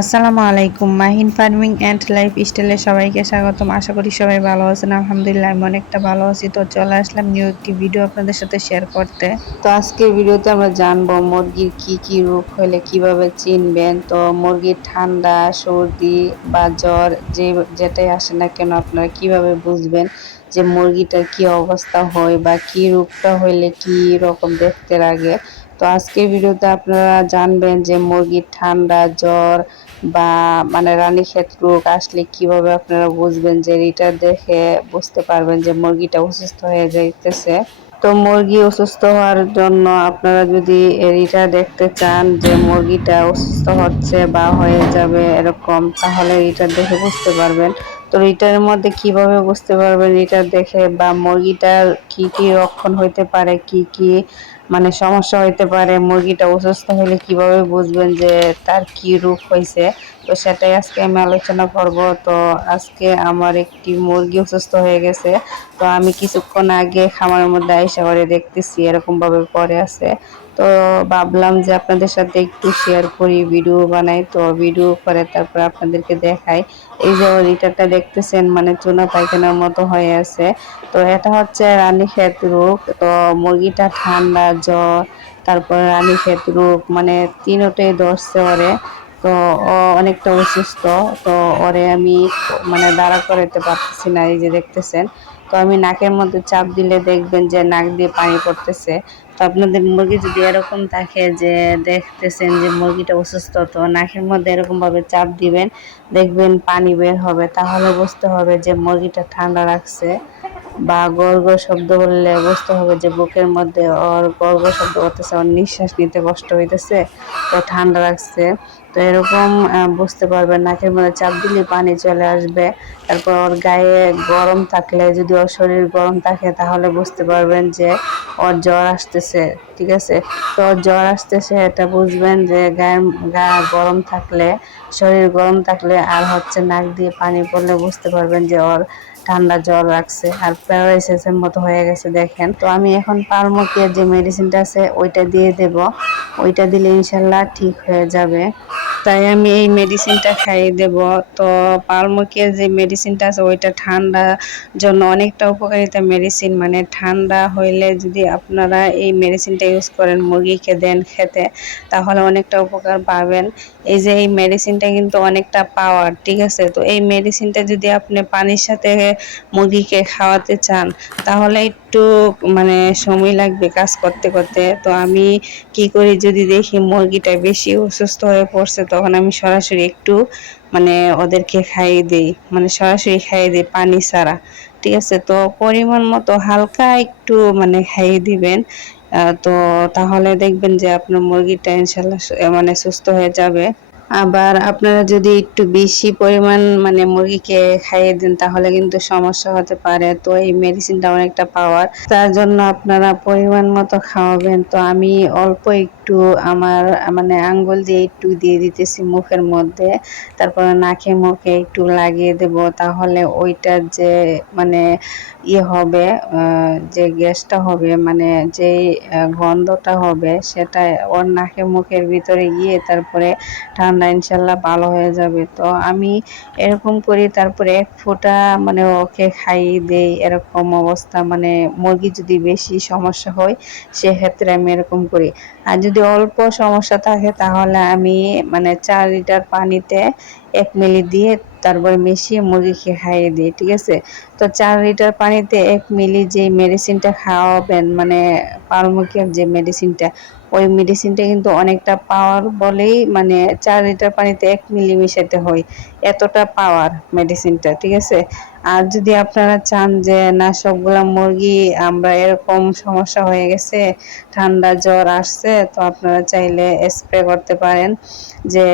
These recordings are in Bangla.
আসসালামু আলাইকুম। মাহিন ফার্মিং অ্যান্ড লাইফ স্টাইলে সবাইকে স্বাগতম। আশা করি সবাই ভালো আছেন। আলহামদুলিল্লাহ, আমি অনেকটা ভালো আছি। তো চলে আসলাম নিউ একটি ভিডিও আপনাদের সাথে শেয়ার করতে। তো আজকের ভিডিওতে আমরা জানব মুরগির কি কি রোগ হলে কীভাবে চিনবেন? তো মুরগির ঠান্ডা, সর্দি বা জ্বর যে, যেটাই আসে না কেন আপনারা কীভাবে বুঝবেন যে মুরগিটার কি অবস্থা হয় বা কি রোগটা হইলে কি রকম দেখতে লাগে? তো আজকের ভিডিওতে আপনারা জানবেন যে মুরগির ঠান্ডা, জ্বর বা মানে রানীক্ষেত রোগ আসলে কীভাবে আপনারা বুঝবেন যে এটা দেখে বুঝতে পারবেন যে মুরগিটা অসুস্থ হয়ে যাইতেছে? তো মুরগি অসুস্থ হওয়ার জন্য আপনারা যদি এটা দেখতে চান যে মুরগিটা অসুস্থ হচ্ছে বা হয়ে যাবে এরকম, তাহলে এটা দেখে বুঝতে পারবেন। তো রিটার মধ্যে কীভাবে বুঝতে পারবেন এটা দেখে বা মুরগিটার কি কি লক্ষণ হইতে পারে, কি কি মানে সমস্যা হইতে পারে মুরগিটা অসুস্থ হলে কীভাবে বুঝবেন যে তার কি রোগ হয়েছে তো সেটাই আজকে আমি আলোচনা করব। তো আজকে আমার একটি মুরগি অসুস্থ হয়ে গেছে। তো আমি কিছুক্ষণ আগে খামারের মধ্যে আইসা করে দেখতেছি এরকমভাবে পরে আছে। তো ভাবলাম যে আপনাদের সাথে একটু শেয়ার করি ভিডিও বানাই। তো ভিডিও করে তারপর আপনাদেরকে দেখাই। এই যে রিটারটা দেখতেছেন মানে চুনা পায়খানার মতো হয়ে আছে। তো এটা হচ্ছে রানী রানীক্ষেত রোগ। তো মুরগিটা ঠান্ডা, জ্বর, তারপর রানীক্ষেত রোগ মানে তিনোটাই ধরছে ওরে। তো ও অনেকটা অসুস্থ, তো ওরে আমি মানে দাঁড়া করাইতে পারতেছি না, এই যে দেখতেছেন। তো আমি নাকের মধ্যে চাপ দিলে দেখবেন যে নাক দিয়ে পানি পড়তেছে। তো আপনাদের মুরগি যদি এরকম থাকে যে দেখতেছেন যে মুরগিটা অসুস্থ, তো নাকের মধ্যে এরকমভাবে চাপ দিবেন, দেখবেন পানি বের হবে। তাহলে বুঝতে হবে যে মুরগিটা ঠান্ডা রাখছে বা গর্গ শব্দ বললে বুঝতে হবে যে বুকের মধ্যে ওর গর্গ শব্দ করতেছে, ওর নিঃশ্বাস নিতে কষ্ট হইতেছে তো ঠান্ডা লাগছে। তো এরকম বুঝতে পারবেন নাকের মধ্যে চাপ দিলে পানি চলে আসবে। তারপর ওর গায়ে গরম থাকলে, যদি ওর শরীর গরম থাকে, তাহলে বুঝতে পারবেন যে ওর জ্বর আসতেছে, ঠিক আছে? তো ওর জ্বর আসতেছে, এটা বুঝবেন যে গায়ের, গা গরম থাকলে, শরীর গরম থাকলে আর হচ্ছে নাক দিয়ে পানি পড়লে বুঝতে পারবেন যে ওর ঠান্ডা জ্বর রাখছে আর প্যারালাইসিসের মতো হয়ে গেছে, দেখেন। তো আমি এখন পালমোকিয়ার যে মেডিসিনটা আছে, ওইটা দিয়ে দেব। ওইটা দিলে ইনশাল্লাহ ঠিক হয়ে যাবে। তাই আমি এই মেডিসিনটা খাইয়ে দেব। তো পালমুখের যে মেডিসিনটা আছে, ওইটা ঠান্ডা জন্য অনেকটা উপকারিতা মেডিসিন মানে ঠান্ডা হইলে যদি আপনারা এই মেডিসিনটা ইউজ করেন মুরগিকে দেন খেতে, তাহলে অনেকটা উপকার পাবেন। এই যে এই মেডিসিনটা কিন্তু অনেকটা পাওয়ার ঠিক আছে? তো এই মেডিসিনটা যদি আপনি পানির সাথে মুরগিকে খাওয়াতে চান, তাহলে একটু মানে সময় লাগবে কাজ করতে করতে। তো আমি কি করি, যদি দেখি মুরগিটা বেশি অসুস্থ হয়ে পড়ছে, তখন আমি সরাসরি একটু মানে ওদেরকে খাইয়ে দিই। মানে সরাসরি খাইয়ে দিই পানি ছাড়া, ঠিক আছে? তো পরিমাণ মতো হালকা একটু মানে খাইয়ে দিবেন। তো তাহলে দেখবেন যে আপনার মুরগিটা ইনশাল্লাহ মানে সুস্থ হয়ে যাবে। আবার আপনারা যদি একটু বেশি পরিমাণ মানে মুরগিকে খাইয়ে দেন, তাহলে কিন্তু সমস্যা হতে পারে। তো এই মেডিসিনটা অনেকটা পাওয়ার তার জন্য আপনারা পরিমাণ মতো খাওয়াবেন। তো আমি অল্প একটু আমার মানে আঙ্গুল দিয়ে একটু দিয়ে দিতেছি মুখের মধ্যে। তারপরে নাকে মুখে একটু লাগিয়ে দেব। তাহলে ওইটার যে মানে ইয়ে হবে যে গ্যাসটা হবে মানে যে গন্ধটা হবে, সেটা ওর নাকে মুখের ভিতরে গিয়ে তারপরে ঠান্ডা ইনশাল্লাহ ভালো হয়ে যাবে। তো আমি এরকম করি, তারপরে এক ফোঁটা মানে ওকে খাইয়ে দেই, এরকম অবস্থা। মানে মুরগি যদি বেশি সমস্যা হয়, সেক্ষেত্রে আমি এরকম করি। আর যদি অল্প সমস্যা থাকে, তাহলে আমি মানে চার লিটার পানিতে এক মিলি দিয়ে তারপরে মিশিয়ে মুরগিকে খাইয়ে দিই, ঠিক আছে? তো চার লিটার পানিতে এক মিলি যে মেডিসিনটা খাওয়াবেন মানে পালমুখিয়ার যে মেডিসিনটা ওই মেডিসিনটা কিন্তু অনেকটা পাওয়ার বলেই মানে চার লিটার পানিতে এক মিলি মিশাতে হয়, এতটা পাওয়ার মেডিসিনটা ঠিক আছে? আর যদি আপনারা চান যে না সবগুলা মুরগি, আমরা এরকম সমস্যা হয়ে গেছে, ঠান্ডা জ্বর আসছে, তো আপনারা চাইলে স্প্রে করতে পারেন। যে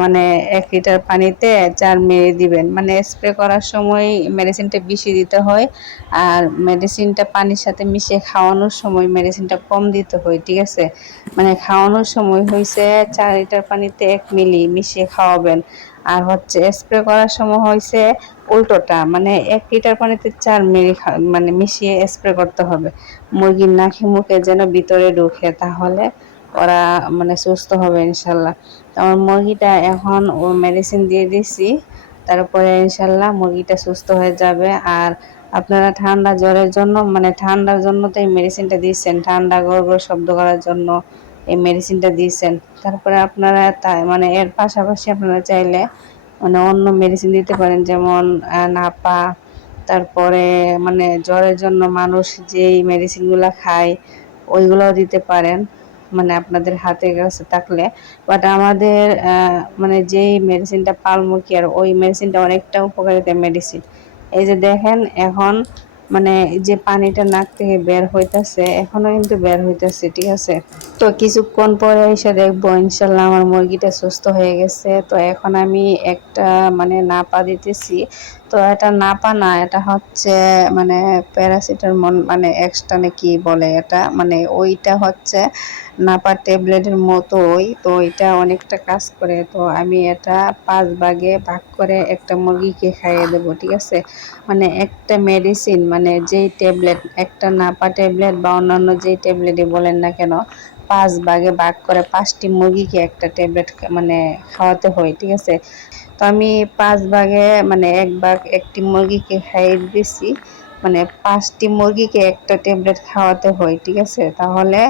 মানে এক লিটার পানিতে চার মেরে দিবেন। মানে স্প্রে করার সময় মেডিসিনটা বেশি দিতে হয়, আর মেডিসিনটা পানির সাথে মিশিয়ে খাওয়ানোর সময় মেডিসিনটা কম দিতে হয়, ঠিক আছে? মানে খাওয়ানোর সময় হয়েছে চার লিটার পানিতে এক মিলি মিশিয়ে খাওয়াবেন। আর হচ্ছে স্প্রে করার সময় হয়েছে উল্টোটা মানে এক লিটার পানিতে চার মিলি মানে মিশিয়ে স্প্রে করতে হবে। মুরগির নাকি মুখে যেন ভিতরে ঢুকে, তাহলে ওরা মানে সুস্থ হবে ইনশাল্লাহ। আমার মুরগিটা এখন ও মেডিসিন দিয়ে দিছি, তারপরে ইনশাল্লাহ মুরগিটা সুস্থ হয়ে যাবে। আর আপনারা ঠান্ডা জ্বরের জন্য মানে ঠান্ডার জন্য তো এই মেডিসিনটা দিচ্ছেন, ঠান্ডা গড় গড় শব্দ করার জন্য। এই মেডিসিনটা দিয়েছেন। তারপরে আপনারা তাই মানে এর পাশাপাশি আপনারা চাইলে মানে অন্য মেডিসিন দিতে পারেন, যেমন নাপা, তারপরে মানে জ্বরের জন্য মানুষ যেই মেডিসিনগুলো খায়, ওইগুলোও দিতে পারেন মানে আপনাদের হাতে কাছে থাকলে। বাট আমাদের মানে যেই মেডিসিনটা পালমুখিয়ার ওই মেডিসিনটা অনেকটা উপকারিতা মেডিসিন এই যে দেখেন, এখন মানে যে পানিটা নাক থেকে বের হইতেছে, এখনও কিন্তু বের হইতেছে, ঠিক আছে? তো কিছুক্ষণ পরে এসে দেখব, ইনশাল্লাহ আমার মুরগিটা সুস্থ হয়ে গেছে। তো এখন আমি একটা মানে নাপা দিতেছি। তো এটা নাপা না, এটা হচ্ছে মানে প্যারাসিটামল মানে এক্সট্রা কি বলে এটা মানে ওইটা হচ্ছে নাপা ট্যাবলেটের মতোই, তো এটা অনেকটা কাজ করে, তো আমি এটা পাঁচ ভাগে ভাগ করে একটা মুরগিকে খাইয়ে দেবো, ঠিক আছে? মানে একটা মেডিসিন মানে যেই ট্যাবলেট, একটা নাপা ট্যাবলেট বা অন্যান্য যেই ট্যাবলেটই বলেন না কেন, পাঁচ ভাগে ভাগ করে পাঁচটি মুরগিকে একটা ট্যাবলেট মানে খাওয়াতে হয়, ঠিক আছে? তো আমি পাঁচ ভাগে মানে এক ভাগ একটি মুরগিকে খাইয়ে দিছি। মানে পাঁচটি মুরগিকে একটা ট্যাবলেট খাওয়াতে হয়, ঠিক আছে? তাহলে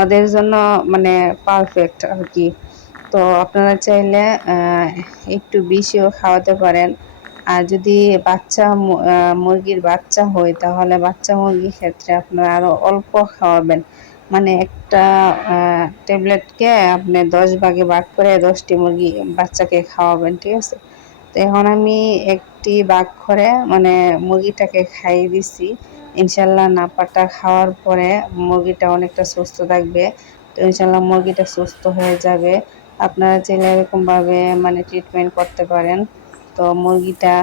ওদের জন্য মানে পারফেক্ট আর কি। তো আপনারা চাইলে একটু বেশিও খাওয়াতে পারেন। আর যদি বাচ্চা মুরগির বাচ্চা হয়, তাহলে বাচ্চা মুরগির ক্ষেত্রে আপনারা আরও অল্প খাওয়াবেন। মানে একটা ট্যাবলেটকে আপনি দশ ভাগে ভাগ করে দশটি মুরগি বাচ্চাকে খাওয়াবেন, ঠিক আছে? তো এখন আমি একটি ভাগ করে মানে মুরগিটাকে খাইয়ে দিছি। ইনশাল্লাহ নাপাটা খাওয়ার পরে মুরগিটা অনেকটা সুস্থ থাকবে। তো ইনশাল্লাহ মুরগিটা সুস্থ হয়ে যাবে। আপনারা চাইলে এরকমভাবে মানে ট্রিটমেন্ট করতে পারেন। তো মুরগিটা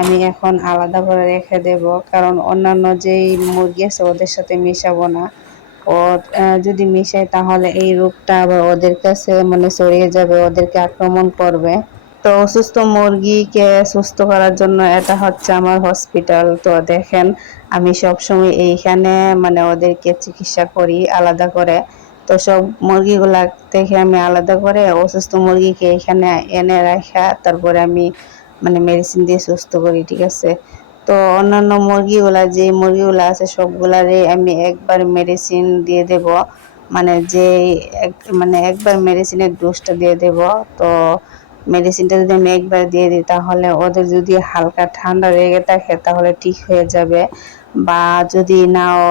আমি এখন আলাদা করে রেখে দেব। কারণ অন্যান্য যেই মুরগি আছে, ওদের সাথে মিশাবো না। ও যদি মিশাই তাহলে এই রোগটা আবার ওদের কাছে মানে ছড়িয়ে যাবে, ওদেরকে আক্রমণ করবে। তো অসুস্থ মুরগিকে সুস্থ করার জন্য এটা হচ্ছে আমার হসপিটাল তো দেখেন, আমি সবসময় এইখানে মানে ওদেরকে চিকিৎসা করি আলাদা করে। তো সব মুরগিগুলা থেকে আমি আলাদা করে অসুস্থ মুরগিকে এখানে এনে রাখা, তারপরে আমি মানে মেডিসিন দিয়ে সুস্থ করি, ঠিক আছে? তো অন্যান্য মুরগিগুলা যে মুরগিগুলা আছে, সবগুলারই আমি একবার মেডিসিন দিয়ে দেব। মানে যে এক মানে একবার মেডিসিনের ডোজটা দিয়ে দেব। তো মেডিসিনটা যদি আমি একবার দিয়ে দিই, তাহলে ওদের যদি হালকা ঠান্ডা লেগে থাকে, তাহলে ঠিক হয়ে যাবে। বা যদি নাও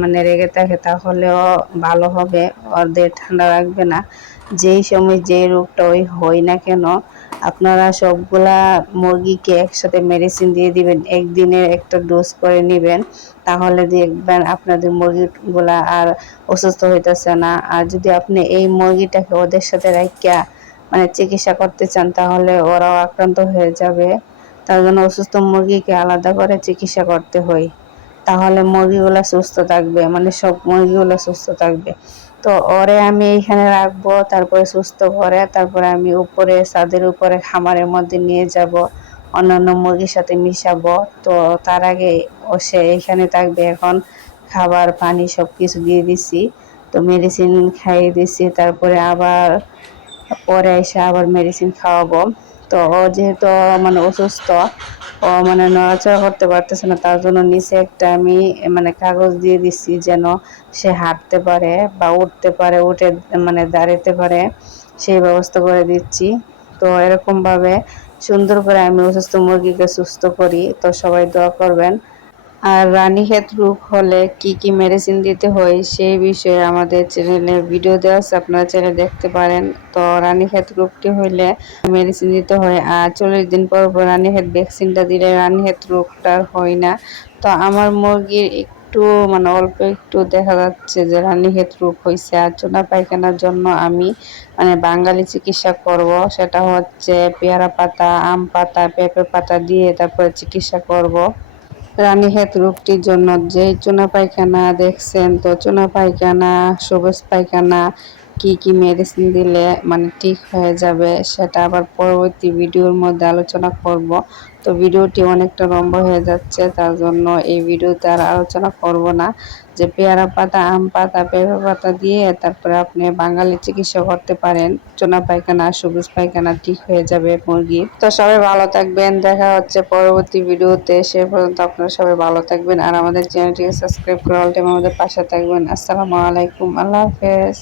মানে রেগে থাকে, তাহলেও ভালো হবে। ওদের ঠান্ডা রাখবে না। যেই সময় যে রোগটা ওই হয় না কেন, আপনারা সবগুলা মুরগিকে একসাথে মেডিসিন দিয়ে দিবেন একদিনের একটা ডোজ করে নেবেন, তাহলে দেখবেন আপনাদের মুরগিগুলা আর অসুস্থ হইতেছে না। আর যদি আপনি এই মুরগিটাকে ওদের সাথে রাখিয়া মানে চিকিৎসা করতে চান, তাহলে ওরাও আক্রান্ত হয়ে যাবে। তার জন্য অসুস্থ মুরগিকে আলাদা করে চিকিৎসা করতে হয়। তাহলে মুরগিগুলো সুস্থ থাকবে মানে সব মুরগিগুলো সুস্থ থাকবে। তো ওরে আমি এইখানে রাখব, তারপরে সুস্থ করে তারপরে আমি উপরে, ছাদের উপরে, খামারের মধ্যে নিয়ে যাব, অন্যান্য মুরগির সাথে মিশাবো। তো তার আগে ও সে এইখানে থাকবে, এখন খাবার, পানি সব কিছু দিয়ে দিছি। তো মেডিসিন খাইয়ে দিছি, তারপরে আবার, পরে এসে আবার মেডিসিন খাওয়াবো। তো ও যেহেতু মানে অসুস্থ, ও মানে নড়াচড়া করতে পারতেছে না, তার জন্য নিচে একটা আমি মানে কাগজ দিয়ে দিচ্ছি যেন সে হাঁটতে পারে বা উঠতে পারে, উঠে মানে দাঁড়াতে পারে, সেই ব্যবস্থা করে দিচ্ছি। তো এরকমভাবে সুন্দর করে আমি অসুস্থ মুরগিকে সুস্থ করি। তো সবাই দোয়া করবেন। আর রানীক্ষেত রোগ হলে কি কি মেডিসিন দিতে হয় সেই বিষয়ে আমাদের চ্যানেলে ভিডিও দেওয়া আছে, আপনারা চ্যানেলে দেখতে পারেন। তো রানীক্ষেত রোগটি হইলে মেডিসিন দিতে হয়। আর চল্লিশ দিন পর পর রানীক্ষেত ভ্যাকসিনটা দিলে রানীক্ষেত রোগটা হয় না। তো আমার মুরগির একটু মানে অল্প একটু দেখা যাচ্ছে যে রানীক্ষেত রোগ হয়েছে আর চোনা পায়খানার জন্য আমি মানে বাঙালি চিকিৎসা করব। সেটা হচ্ছে পেয়ারা পাতা, আম পাতা, পেঁপে পাতা দিয়ে তারপরে চিকিৎসা করব। রানীক্ষেত রোগটির জন্য যে চুনা পায়খানা দেখছেন, তো চুনা পায়খানা, সবুজ পায়খানা, কি কি মেডিসিন দিলে মানে ঠিক হয়ে যাবে সেটা আবার পরবর্তী ভিডিওর মধ্যে আলোচনা করব। তো ভিডিওটি অনেকটা লম্বা হয়ে যাচ্ছে, তার জন্য এই ভিডিওতে আর আলোচনা করব না। যে পেয়ারা পাতা, আম পাতা, পেঁপে পাতা দিয়ে তারপরে আপনি বাঙালি চিকিৎসা করতে পারেন। চোনা পায়খানা, সবুজ পায়খানা ঠিক হয়ে যাবে মুরগির তো সবাই ভালো থাকবেন, দেখা হচ্ছে পরবর্তী ভিডিওতে। সে পর্যন্ত আপনারা সবাই ভালো থাকবেন আর আমাদের চ্যানেলটিকে সাবস্ক্রাইব করে অল আমাদের পাশে থাকবেন। আসসালামু আলাইকুম, আল্লাহ হাফেজ।